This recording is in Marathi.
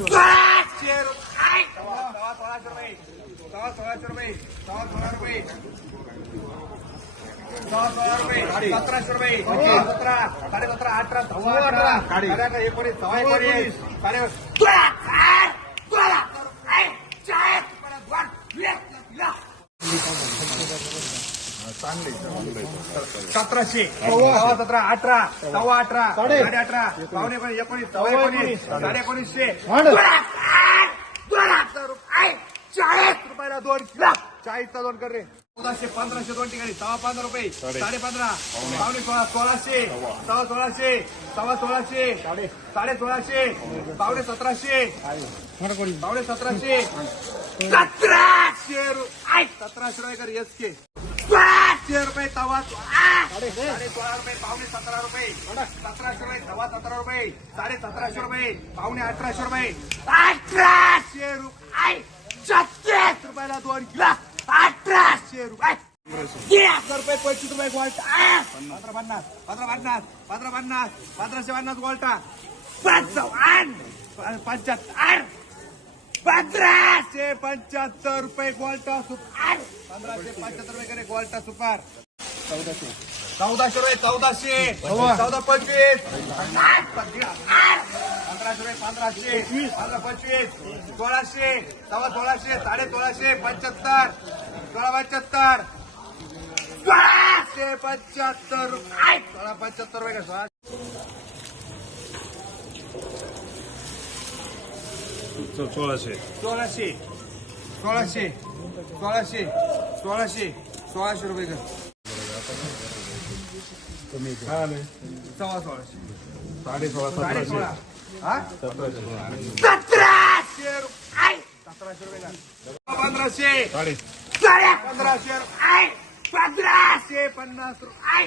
सोळाशे रुपये सव्वा सोळाशे रुपये सव्वा सोळाशे रुपये सव्वा सोळा रुपये सव्वा सोळा रुपये सतराशे. सतरा साडे सतरा अठरा सव्वा अठरा साडे. अठरा एकोणीस सव्वा एकोणीस साडे. साडे पावणे एकोणीस सव्वा एकोणीस साडे एकोणीसशे चाळीस रुपयाला दोन चाळीसचा दोन कर रे. चौदाशे पंधराशे दोन ठिकाणी सव्वा पंधरा रुपये. साडे. पंधरा पावणे. सोळा सोळाशे. सव्वा. सोळाशे सव्वा सोळाशे. साडे. सोळाशे. पावणे सतराशे. पावणे सतराशे. सतराशे रुपये. सतराशे रुपये कर एस के. सतराशे रुपये तवा. साडे सोळा रुपये पावणे सतरा रुपये. सतराशे रुपये सव्वा सतरा रुपये. साडे सतराशे रुपये पावणे अठराशे रुपये. अठराशे रुपये. छत्तीस रुपयाला दोन किलो. अठराशे रुपये. रुपये. पंचवीस रुपये गोल्टा पंधरा पन्नास पंधरा पन्नास पंधरा पन्नास पंधराशे पन्नास गोल्टा पंचावन्न पंच्याहत्तर. पंधराशे पंच्याहत्तर रुपये गोल्टा सुपार. पंधराशे पंच्याहत्तर रुपये करे गोल्टा सुपार. चौदाशे. रुपये चौदाशे. चौदा पंचवीस. पंधराशे रुपये पंधराशे. पंधरा पंचवीस. सोळाशे. सव्वा सोळाशे साडे सोळाशे पंच्याहत्तर. सोळा पंच्याहत्तर. सोळाशे पंच्याहत्तर रुपये. सोळा पंच्याहत्तर रुपये का सोळा? सोळाशे सोळाशे सोळाशे सोळाशे सोळाशे सोळाशे रुपये का सव्वा सोळाशे साडे सोळा सतराशे हा सतराशे रुपये सतराशे रुपये पंधराशे साडे पंधराशे पन्नास रुपये